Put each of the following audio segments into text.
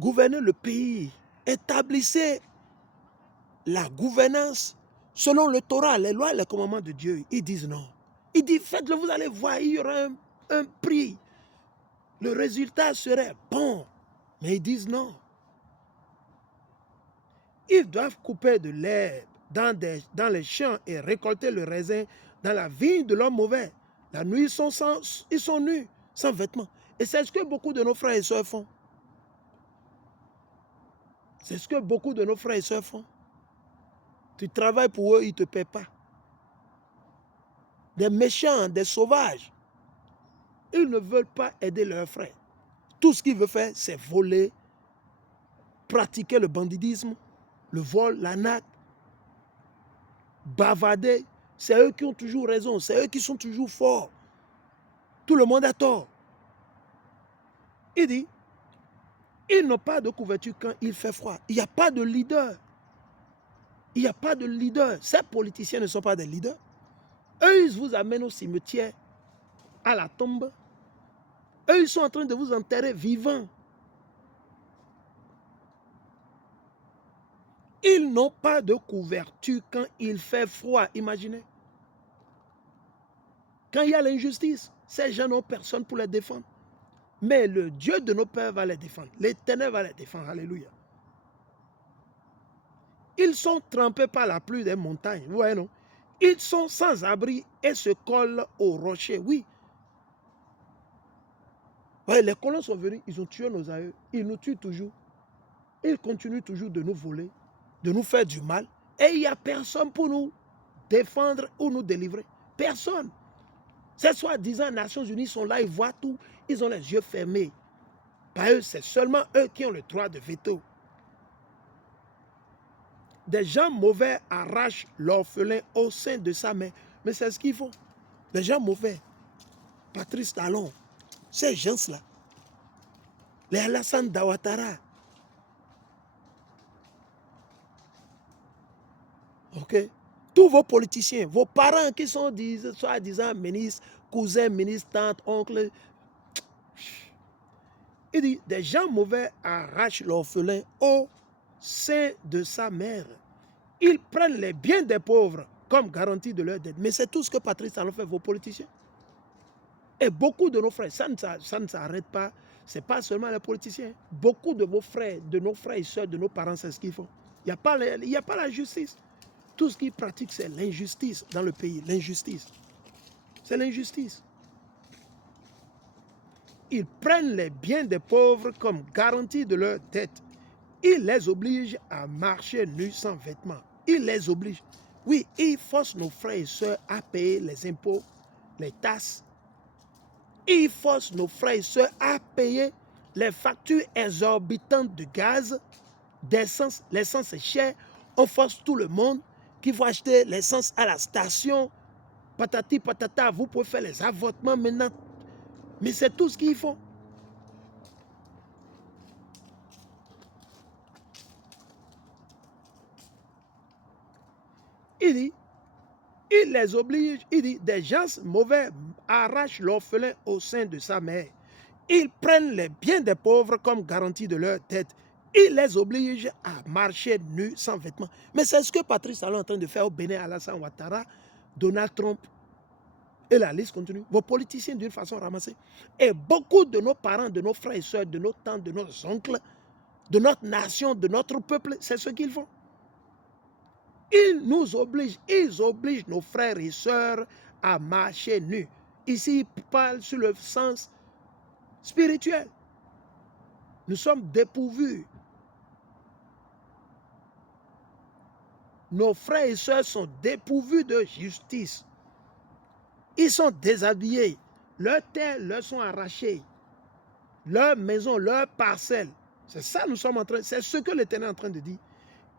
gouvernez le pays, établissez la gouvernance selon le Torah, les lois et les commandements de Dieu. Ils disent non. Il dit, faites-le, vous allez voir, il y aura un prix. Le résultat serait bon. Mais ils disent non. Ils doivent couper de l'herbe dans les champs et récolter le raisin dans la vigne de l'homme mauvais. La nuit, ils sont nus, sans vêtements. Et c'est ce que beaucoup de nos frères et sœurs font. C'est ce que beaucoup de nos frères et sœurs font. Tu travailles pour eux, ils ne te paient pas. Des méchants, des sauvages. Ils ne veulent pas aider leurs frères. Tout ce qu'ils veulent faire, c'est voler, pratiquer le banditisme, le vol, l'arnaque, bavarder. C'est eux qui ont toujours raison, c'est eux qui sont toujours forts. Tout le monde a tort. Il dit, ils n'ont pas de couverture quand il fait froid. Il n'y a pas de leader. Il n'y a pas de leader. Ces politiciens ne sont pas des leaders. Eux, ils vous amènent au cimetière, à la tombe. Eux, ils sont en train de vous enterrer vivants. Ils n'ont pas de couverture quand il fait froid. Imaginez. Quand il y a l'injustice, ces gens n'ont personne pour les défendre. Mais le Dieu de nos pères va les défendre. L'Éternel va les défendre. Alléluia. Ils sont trempés par la pluie des montagnes. Vous voyez, non? Ils sont sans abri et se collent aux rochers. Oui. Ouais, les colons sont venus, ils ont tué nos aïeux. Ils nous tuent toujours. Ils continuent toujours de nous voler, de nous faire du mal. Et il n'y a personne pour nous défendre ou nous délivrer. Personne. Ces soi-disant Nations Unies sont là, ils voient tout. Ils ont les yeux fermés. Pas eux, c'est seulement eux qui ont le droit de veto. Des gens mauvais arrachent l'orphelin au sein de sa mère. Mais c'est ce qu'ils font. Des gens mauvais. Patrice Talon. Ces gens-là. Les Alassane Dawatara. Ok? Tous vos politiciens, vos parents qui sont soi-disant ministres, cousins, ministres, tantes, oncles. Il dit, des gens mauvais arrachent l'orphelin au sein de sa mère. Ils prennent les biens des pauvres comme garantie de leur dette. Mais c'est tout ce que Patrice Talon fait, vos politiciens. Et beaucoup de nos frères, ça ne s'arrête pas. Ce n'est pas seulement les politiciens. Beaucoup de vos frères, de nos frères et soeurs, de nos parents, c'est ce qu'ils font. Il n'y a pas la justice. Tout ce qu'ils pratiquent, c'est l'injustice dans le pays. L'injustice. C'est l'injustice. Ils prennent les biens des pauvres comme garantie de leur dette. Ils les obligent à marcher nus sans vêtements. Ils les obligent. Oui, ils forcent nos frères et sœurs à payer les impôts, les taxes. Ils forcent nos frères et sœurs à payer les factures exorbitantes de gaz, d'essence. L'essence est chère. On force tout le monde qu'il faut acheter l'essence à la station. Patati patata, vous pouvez faire les avortements maintenant. Mais c'est tout ce qu'ils font. Il dit, il les oblige, il dit, des gens mauvais arrachent l'orphelin au sein de sa mère. Ils prennent les biens des pauvres comme garantie de leur dette. Ils les obligent à marcher nus sans vêtements. Mais c'est ce que Patrice Talon est en train de faire au Bénin, Alassane Ouattara, Donald Trump. Et la liste continue. Vos politiciens d'une façon ramassée. Et beaucoup de nos parents, de nos frères et soeurs, de nos tantes, de nos oncles, de notre nation, de notre peuple, c'est ce qu'ils font. Ils nous obligent, ils obligent nos frères et sœurs à marcher nus. Ici, ils parlent sur le sens spirituel. Nous sommes dépourvus. Nos frères et sœurs sont dépourvus de justice. Ils sont déshabillés. Leurs terres leur sont arrachées. Leurs maisons, leurs parcelles. C'est ça nous sommes en train. C'est ce que l'Éternel est en train de dire.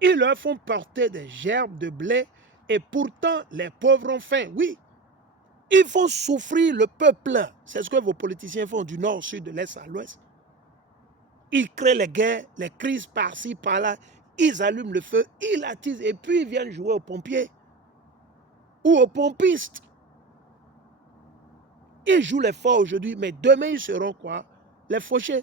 Ils leur font porter des gerbes de blé et pourtant les pauvres ont faim. Oui, ils font souffrir le peuple. C'est ce que vos politiciens font du nord au sud, de l'est à l'ouest. Ils créent les guerres, les crises par-ci, par-là. Ils allument le feu, ils attisent et puis ils viennent jouer aux pompiers ou aux pompistes. Ils jouent les forts aujourd'hui, mais demain ils seront quoi? Les fauchés.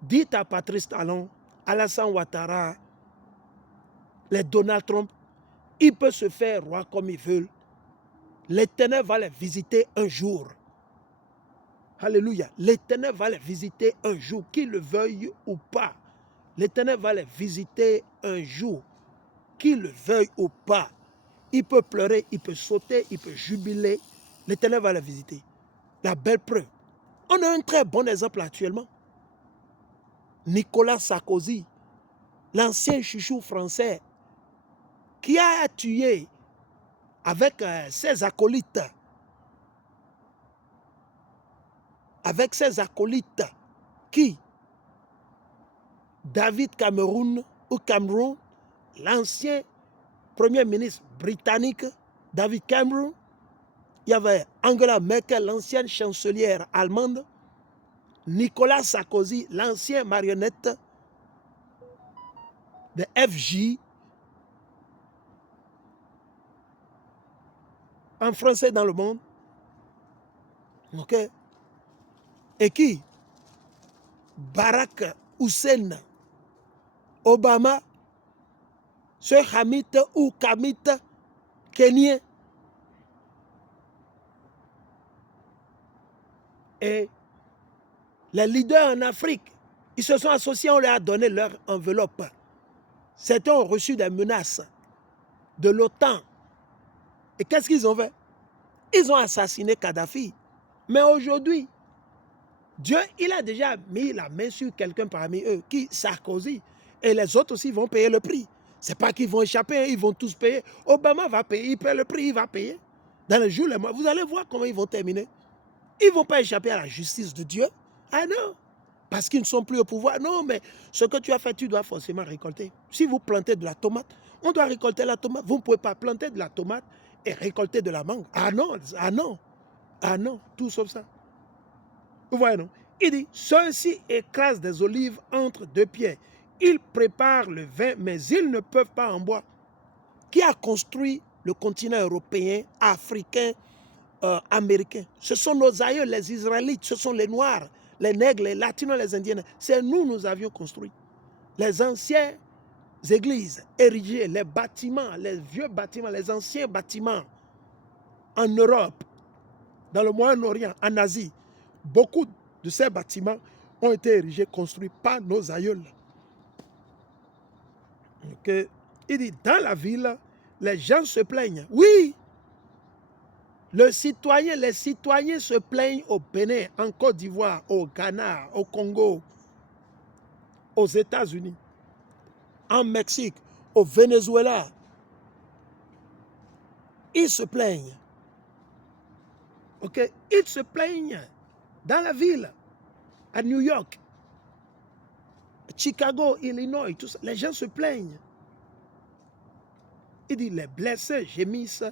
Dites à Patrice Talon, Alassane Ouattara, les Donald Trump, ils peuvent se faire roi comme ils veulent. L'Éternel va les visiter un jour. Alléluia. L'Éternel va les visiter un jour, qu'ils le veuillent ou pas. L'Éternel va les visiter un jour, qu'il le veuille ou pas. Il peut pleurer, il peut sauter, il peut jubiler. L'Éternel va les visiter. La belle preuve. On a un très bon exemple actuellement. Nicolas Sarkozy, l'ancien chouchou français, qui a tué avec ses acolytes, qui David Cameron, l'ancien premier ministre britannique, David Cameron, il y avait Angela Merkel, l'ancienne chancelière allemande, Nicolas Sarkozy, l'ancien marionnette de FJ, en français dans le monde, ok? Et qui? Barack Hussein Obama, ce Hamid ou Kamit kenien. Et les leaders en Afrique, ils se sont associés, on leur a donné leur enveloppe. Certains ont reçu des menaces de l'OTAN. Et qu'est-ce qu'ils ont fait? Ils ont assassiné Kadhafi. Mais aujourd'hui, Dieu, il a déjà mis la main sur quelqu'un parmi eux, qui Sarkozy. Et les autres aussi vont payer le prix. Ce n'est pas qu'ils vont échapper, ils vont tous payer. Obama va payer, il paie le prix, il va payer. Dans les jours, les mois, vous allez voir comment ils vont terminer. Ils ne vont pas échapper à la justice de Dieu. Ah non, parce qu'ils ne sont plus au pouvoir. Non, mais ce que tu as fait, tu dois forcément récolter. Si vous plantez de la tomate, on doit récolter la tomate. Vous ne pouvez pas planter de la tomate et récolter de la mangue. Ah non, ah non, ah non, tout sauf ça. Vous voyez, non? Il dit, ceux-ci écrasent des olives entre deux pieds. Ils préparent le vin, mais ils ne peuvent pas en boire. Qui a construit le continent européen, africain, américain? Ce sont nos aïeux, les Israélites, ce sont les Noirs, les Nègres, les Latinos, les Indiens. C'est nous avions construit. Les anciennes églises érigées, les bâtiments, les vieux bâtiments, les anciens bâtiments en Europe, dans le Moyen-Orient, en Asie, beaucoup de ces bâtiments ont été érigés, construits par nos aïeux. Okay. Il dit, dans la ville, les gens se plaignent. Oui, les citoyens se plaignent au Bénin, en Côte d'Ivoire, au Ghana, au Congo, aux États-Unis, en Mexique, au Venezuela. Ils se plaignent. Okay. Ils se plaignent dans la ville, à New York, Chicago, Illinois, tout ça. Les gens se plaignent. Il dit, les blessés gémissent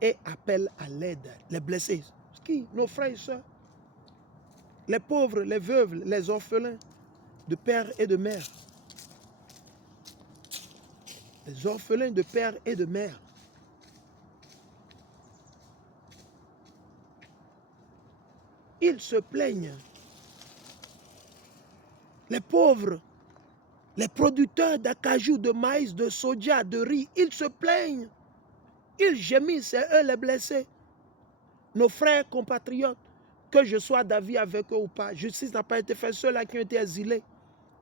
et appellent à l'aide. Les blessés, qui? Nos frères et sœurs. Les pauvres, les veuves, les orphelins de père et de mère. Les orphelins de père et de mère. Ils se plaignent. Les pauvres, les producteurs d'acajou, de maïs, de soja, de riz, ils se plaignent. Ils gémissent, c'est eux les blessés. Nos frères compatriotes, que je sois d'avis avec eux ou pas, justice n'a pas été faite. Ceux-là qui ont été exilés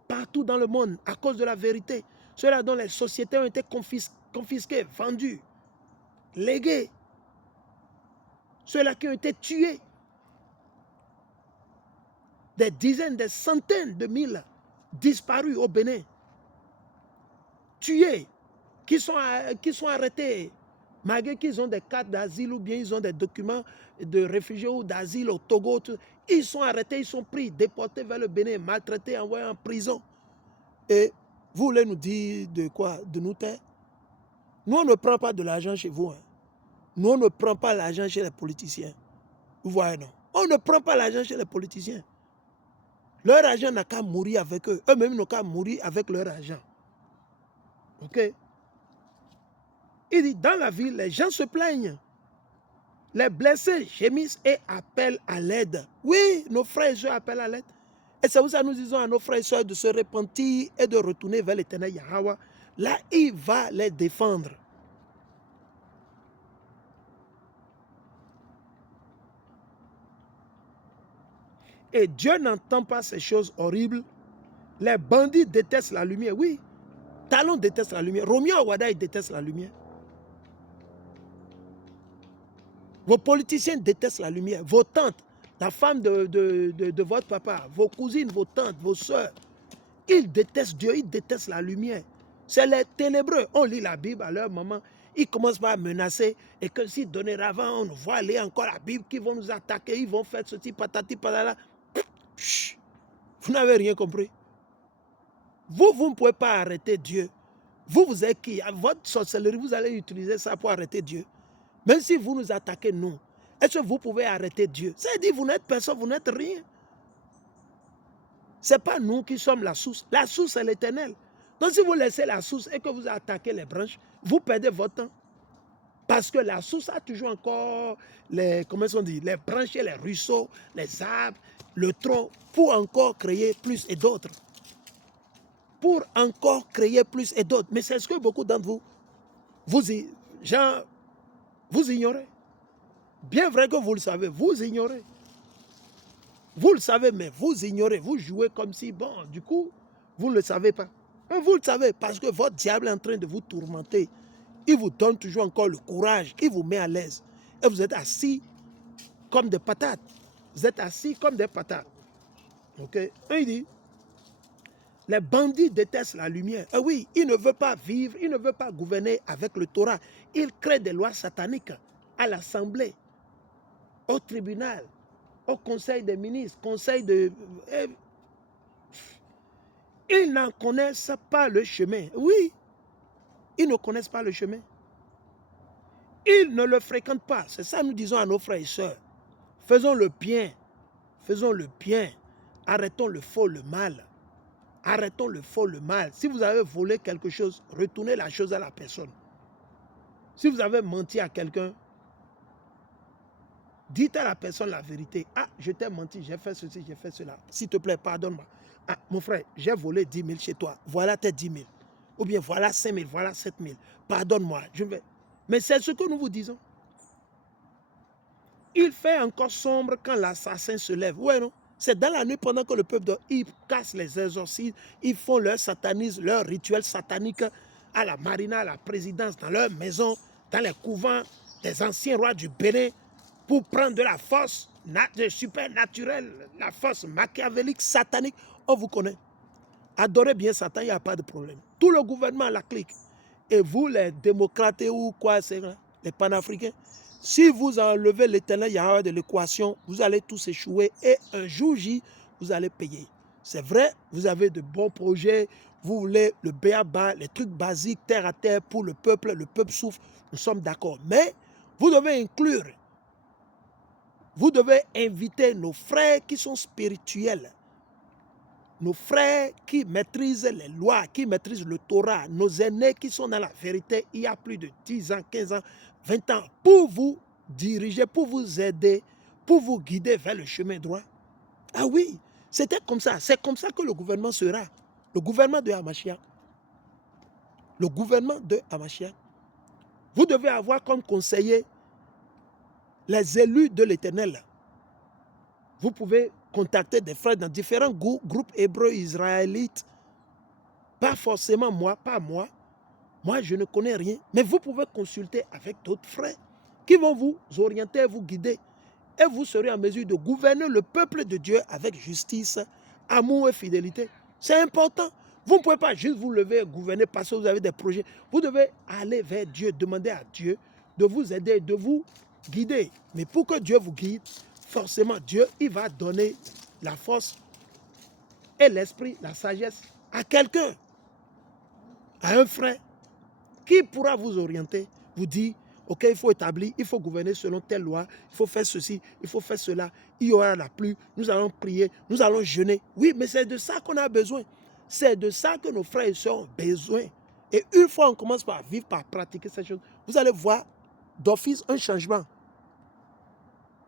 partout dans le monde à cause de la vérité. Ceux-là dont les sociétés ont été confisquées, vendues, léguées. Ceux-là qui ont été tués. Des dizaines, des centaines de mille disparus au Bénin. Tués, qui sont arrêtés, malgré qu'ils ont des cartes d'asile ou bien ils ont des documents de réfugiés ou d'asile au Togo. Ils sont arrêtés, ils sont pris, déportés vers le Bénin, maltraités, envoyés en prison. Et vous voulez nous dire de quoi? De nous taire? Nous, on ne prend pas de l'argent chez vous. Hein. Nous, on ne prend pas l'argent chez les politiciens. Vous voyez, non? On ne prend pas l'argent chez les politiciens. Leur argent n'a qu'à mourir avec eux. Eux-mêmes n'ont qu'à mourir avec leur argent. Ok? Il dit, dans la ville, les gens se plaignent. Les blessés gémissent et appellent à l'aide. Oui, nos frères et sœurs appellent à l'aide. Et c'est pour ça que nous disons à nos frères et sœurs de se repentir et de retourner vers l'Éternel Yahweh. Là, il va les défendre. Et Dieu n'entend pas ces choses horribles. Les bandits détestent la lumière. Oui, Talon déteste la lumière. Romeo Awada, il déteste la lumière. Vos politiciens détestent la lumière. Vos tantes, la femme de votre papa, vos cousines, vos tantes, vos soeurs, ils détestent Dieu, ils détestent la lumière. C'est les ténébreux. On lit la Bible à leur maman. Ils commencent par menacer. Et que si dorénavant, on voit aller encore la Bible, qu'ils vont nous attaquer, ils vont faire ceci, patati, patala. Vous n'avez rien compris. Vous ne pouvez pas arrêter Dieu. Vous êtes qui? Votre sorcellerie, vous allez utiliser ça pour arrêter Dieu. Même si vous nous attaquez, nous, est-ce que vous pouvez arrêter Dieu? C'est-à-dire, vous n'êtes personne, vous n'êtes rien. Ce n'est pas nous qui sommes la source. La source, c'est l'Éternel. Donc, si vous laissez la source et que vous attaquez les branches, vous perdez votre temps. Parce que la source a toujours encore les, comment on dit, les branches, les ruisseaux, les arbres, le tronc, pour encore créer plus et d'autres. Pour encore créer plus et d'autres. Mais c'est ce que beaucoup d'entre vous, vous ignorez. Bien vrai que vous le savez, vous ignorez. Vous le savez, mais vous ignorez. Vous jouez comme si, bon, du coup, vous ne le savez pas. Mais vous le savez parce que votre diable est en train de vous tourmenter. Il vous donne toujours encore le courage. Il vous met à l'aise. Et vous êtes assis comme des patates. Vous êtes assis comme des patates. Ok? Il dit, les bandits détestent la lumière. Et oui, ils ne veulent pas vivre, ils ne veulent pas gouverner avec le Torah. Ils créent des lois sataniques à l'Assemblée, au tribunal, au conseil des ministres, conseil de... Ils n'en connaissent pas le chemin. Oui, ils ne connaissent pas le chemin. Ils ne le fréquentent pas. C'est ça que nous disons à nos frères et sœurs. Faisons le bien. Faisons le bien. Arrêtons le faux, le mal. Arrêtons le faux, le mal. Si vous avez volé quelque chose, retournez la chose à la personne. Si vous avez menti à quelqu'un, dites à la personne la vérité. Ah, je t'ai menti, j'ai fait ceci, j'ai fait cela. S'il te plaît, pardonne-moi. Ah, mon frère, j'ai volé 10 000 chez toi. Voilà tes 10 000. Ou bien voilà 5 000, voilà 7 000. Pardonne-moi. Mais c'est ce que nous vous disons. Il fait encore sombre quand l'assassin se lève. Ouais, non? C'est dans la nuit pendant que le peuple dort. Ils cassent les exorcismes, ils font leur satanisme, leur rituel satanique à la marina, à la présidence, dans leur maison, dans les couvents des anciens rois du Bénin, pour prendre de la force supernaturelle, la force machiavélique, satanique. On vous connaît. Adorez bien Satan, il n'y a pas de problème. Tout le gouvernement la clique. Et vous, les démocrates ou quoi, c'est les panafricains, si vous enlevez l'Éternel Yahweh de l'équation, vous allez tous échouer et un jour J, vous allez payer. C'est vrai, vous avez de bons projets, vous voulez le béaba, les trucs basiques, terre à terre pour le peuple souffre, nous sommes d'accord. Mais vous devez inclure, vous devez inviter nos frères qui sont spirituels, nos frères qui maîtrisent les lois, qui maîtrisent le Torah, nos aînés qui sont dans la vérité il y a plus de 10 ans, 15 ans, 20 ans, pour vous diriger, pour vous aider, pour vous guider vers le chemin droit. Ah oui, c'était comme ça. C'est comme ça que le gouvernement sera. Le gouvernement de Hamashiach. Le gouvernement de Hamashiach. Vous devez avoir comme conseiller les élus de l'Éternel. Vous pouvez contacter des frères dans différents groupes hébreux israélites. Pas forcément moi, pas moi. Moi, je ne connais rien. Mais vous pouvez consulter avec d'autres frères qui vont vous orienter, vous guider. Et vous serez en mesure de gouverner le peuple de Dieu avec justice, amour et fidélité. C'est important. Vous ne pouvez pas juste vous lever et gouverner parce que vous avez des projets. Vous devez aller vers Dieu, demander à Dieu de vous aider, de vous guider. Mais pour que Dieu vous guide, forcément, Dieu, il va donner la force et l'esprit, la sagesse à quelqu'un, à un frère, qui pourra vous orienter, vous dire, ok, il faut établir, il faut gouverner selon telle loi, il faut faire ceci, il faut faire cela, il y aura la pluie, nous allons prier, nous allons jeûner. Oui, mais c'est de ça qu'on a besoin. C'est de ça que nos frères et sœurs ont besoin. Et une fois on commence par vivre, par pratiquer ces choses, vous allez voir d'office un changement.